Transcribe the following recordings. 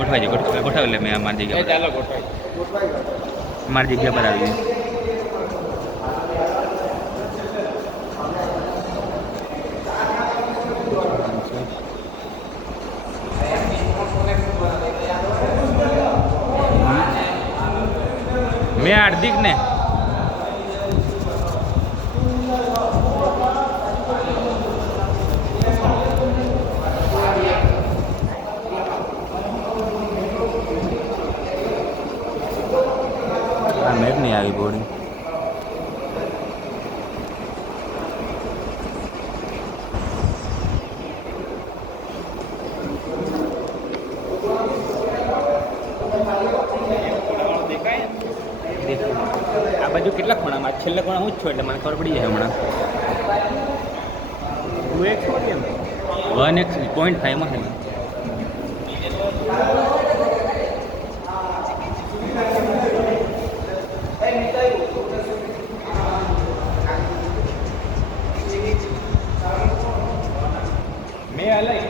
ગોઠવાઈ જાય ગોઠવ એટલે મેં મારી જગ્યા ચાલો ગોઠવાઈ મારી જગ્યા પર આવી ગયું. મેં હાર્દિક ને મેં નહીં આવી બોડી આ બાજુ કેટલા ખૂણામાં છેલ્લા ખૂણા હું જ છું એટલે મને ખબર પડી જાય હમણાં 1x.5 માં મેં અલગ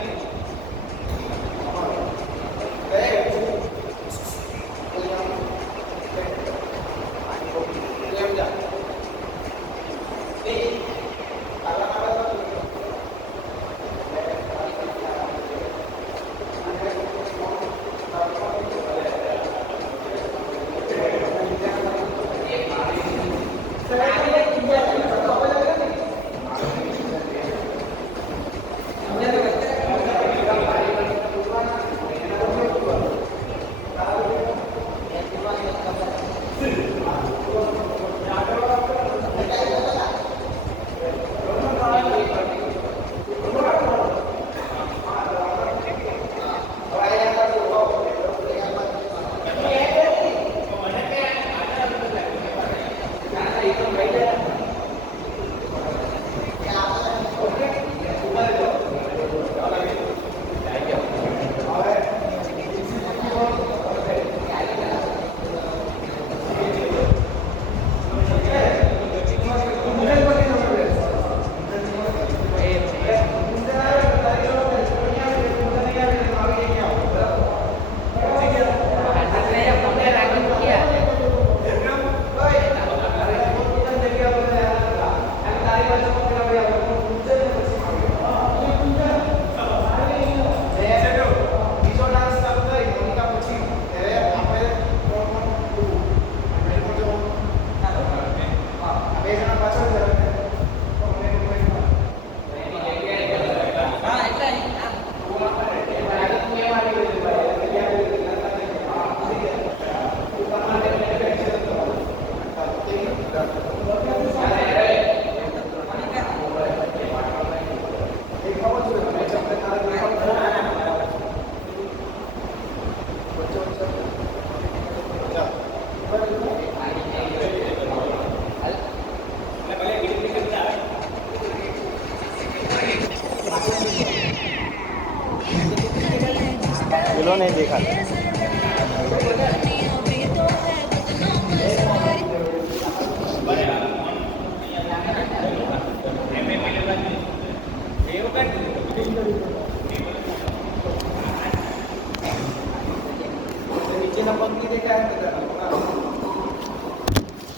किलो नहीं देखा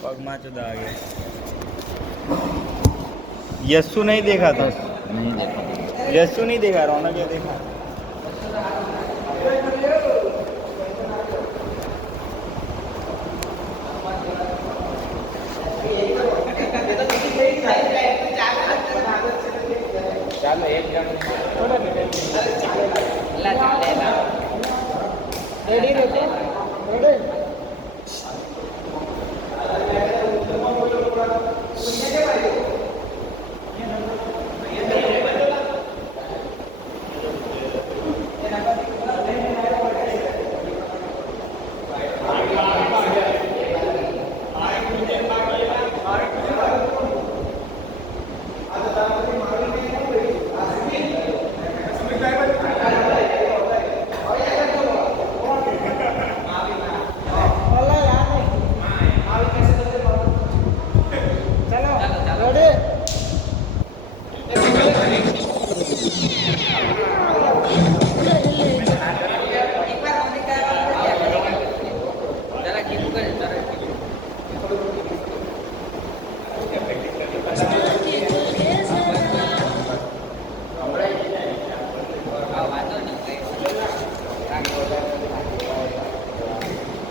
पग चुदा आ गया। यस्सु नहीं देखा था, नहीं देखा यस्सु नहीं देखा, रौनक क्या देखा। ચાલો એક જણ રેડી રેડી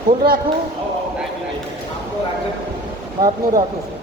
ફૂલ રાખું માપનું રાખું છું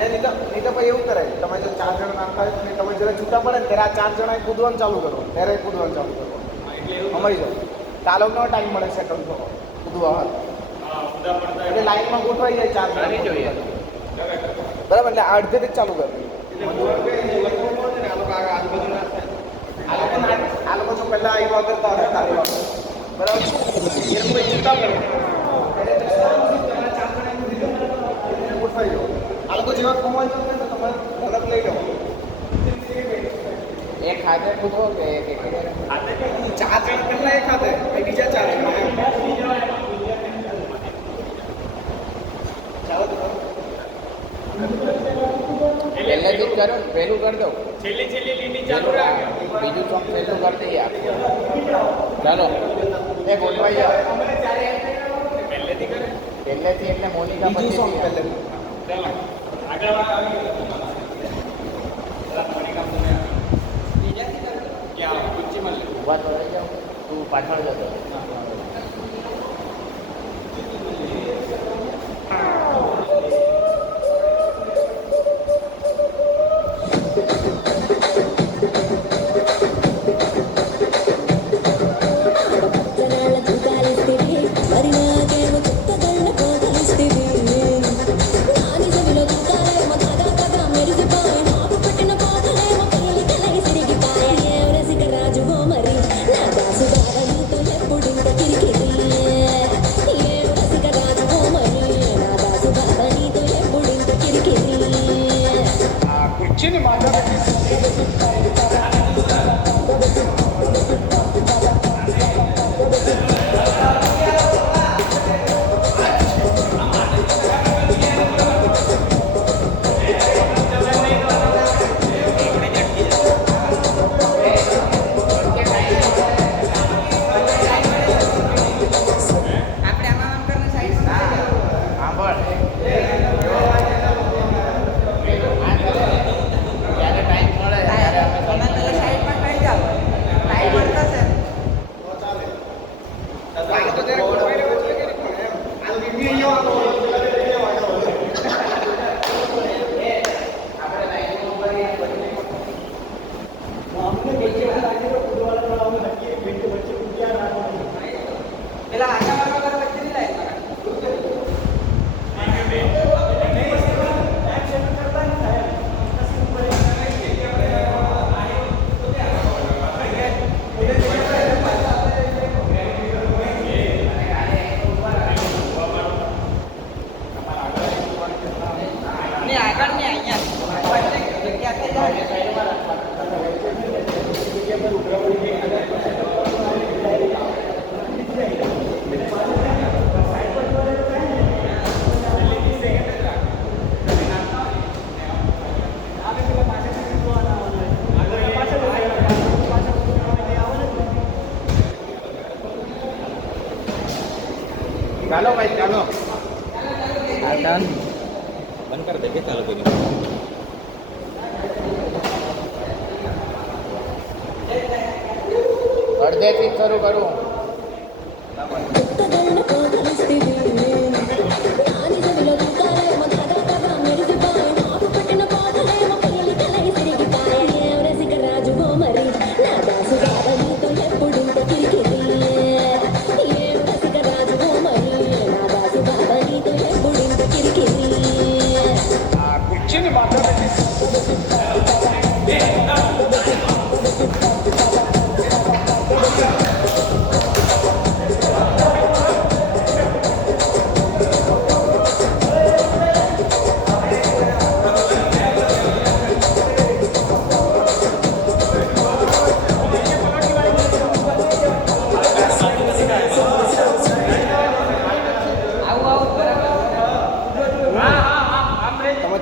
નહીં તો ભાઈ એવું કરાય, તમે જો 4 જણ નાખતા હોય ને તમે જરા છૂટા પડે ને ત્યારે આ 4 જણાએ કૂદવાનું ચાલુ કરો, ત્યારે કૂદવાનું ચાલુ કરવાનું અમારી જાવ તાલુકનો ટાઈમ મળે સેટલ થવાનો કૂદવા એટલે લાઈનમાં ગોઠવાઈ જાય 4 જણ જોઈએ બરાબર. એટલે આ અડધેથી જ ચાલુ કરે આ લોકો જો પહેલાં આવ્યા કરતા હતા બરાબર, એ લોકો છૂટા પડે ગોઠવાઈ જાઓ. આ લોકો જેવા કમાઈ જશે ને તમારે અલગ લઈ લો. એક હાથે કૂદવો કે 4 જણ પહેલા એક હાથે બીજા 4 જણ પહેલેથી જ કરો ને, પહેલું કરી દો, છેલ્લી લીટી ચાલુ રાખો, બીજું ચોક પહેલું કરી દઈએ આખું. ચાલો એ ગોઠવાઈ જાઓ પહેલેથી એટલે મોનિકા પછી સોંગ પહેલેથી ઊભા તો રહી જાઓ, તું પાછળ જતો ચાલો ભાઈ ચાલો. બંધ કરી દે કે ચાલુ કરી અડધેથી જ શરૂ કરું.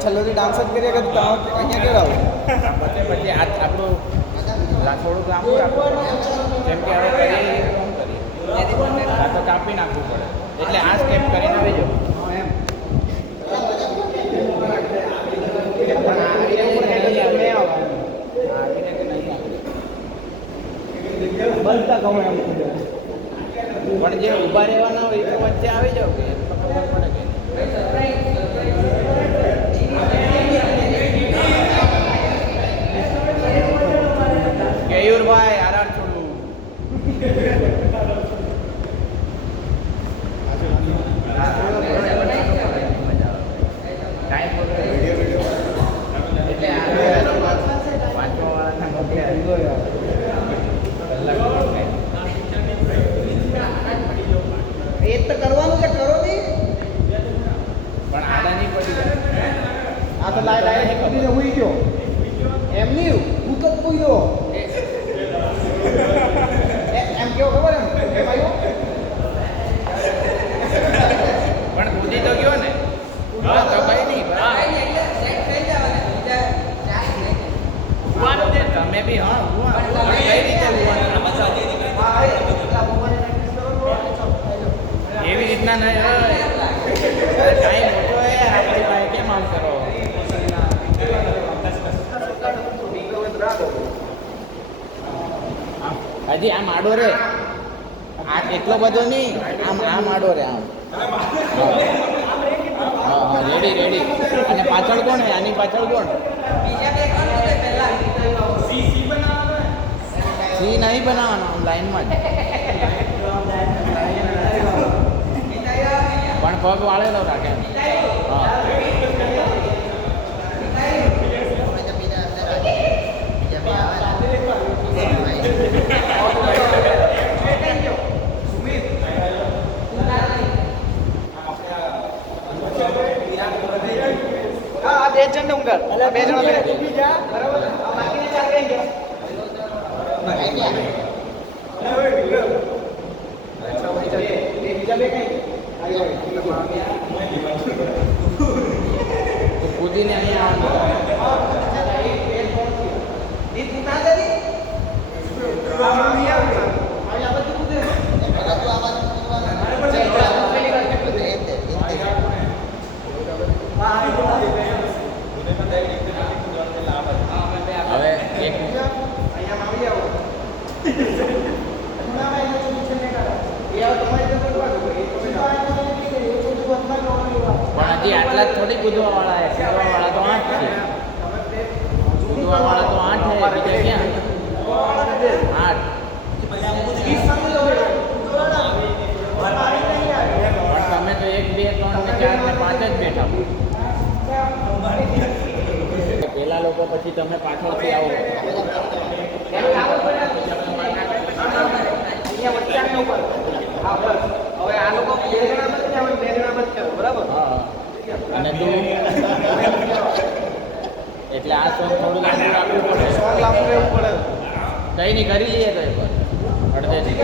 છેલ્લેથી ડાન્સ જ કરીએ કે તમે અહીંયા કેવા આવો પછી આ આપણું થોડુંક લાંબુ રાખવું જેમ કે હવે કરીએ આ તો કાપી નાખવું પડે એટલે આ સ્ટેપ કરીને આવી જાઓ. પણ જે ઊભા રહેવાના હોય એ વચ્ચે આવી જાઓ કે ખબર પડે કે આ તો ડાયરેક્ટ કૂદીને હુઈ ગયો એમ નહીં હું તો કૂદ્યો એમ કેવો ખબર એમ આવ્યો પણ કૂદી તો ગયો ને હા તો કઈ નહીં તમે બી હા કઈ રીતે એવી રીતના નહીં ટાઈમ ઓછો હે આપણી પાસે કેમ આમ કરો હજી આમ આડો રે આ એટલો બધો નહીં આમ આડો રે આમ હા હા રેડી રેડી અને પાછળ કોણ હે આની પાછળ કોણ સી નહીં બનાવવાનો આમ લાઈનમાં જ પણ પગ વાળેલો રાખે હા હા બે જણ ઊંઘર એટલે બે જણ ઊભી જા બરાબર બાકીને ચાર રહી ગયો કૂદીને અહીંયા હવે એક પણ હજી આટલા જ થોડી કૂદવા વાળા છે કૂદવા વાળા તો 8 છે કૂદવા વાળા તો 8 છે બીજા ક્યાં 8 પણ તમે તો 1 2 3 ને 4 ને 5 જ બેઠા પેલા લોકો પછી તમે પાછળથી આવો હવે આ લોકો બે જણા બચ ગયા બે જણા બચ કરો બરાબર હા અને તું એટલે આ સોંગ થોડું લાંબુ રાખવું પડે સોંગ લાંબુ રહેવું પડે કઈ નહીં કરી લઈએ તો એકવાર અડધેથી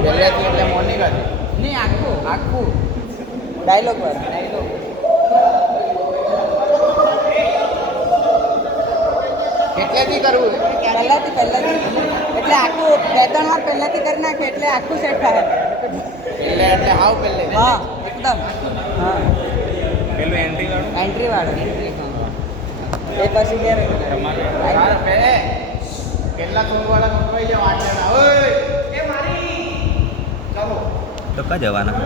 પહેલેથી એટલે મોનિકાથી નહીં આખું ડાયલોગ પર કેટલેથી કરવું પહેલાથી એટલે આખું 2-3 વાર પહેલાથી કરી નાખે એટલે આખું સેટ થાય એટલે હાવ પહેલે હા એકદમ હા પેલું એન્ટ્રી વાળું એ પછી બે કેટલા થોડું વાળા પકવાઈ જાવ 8 જણા ઓય એ મારી ચાલો તો કા જવાના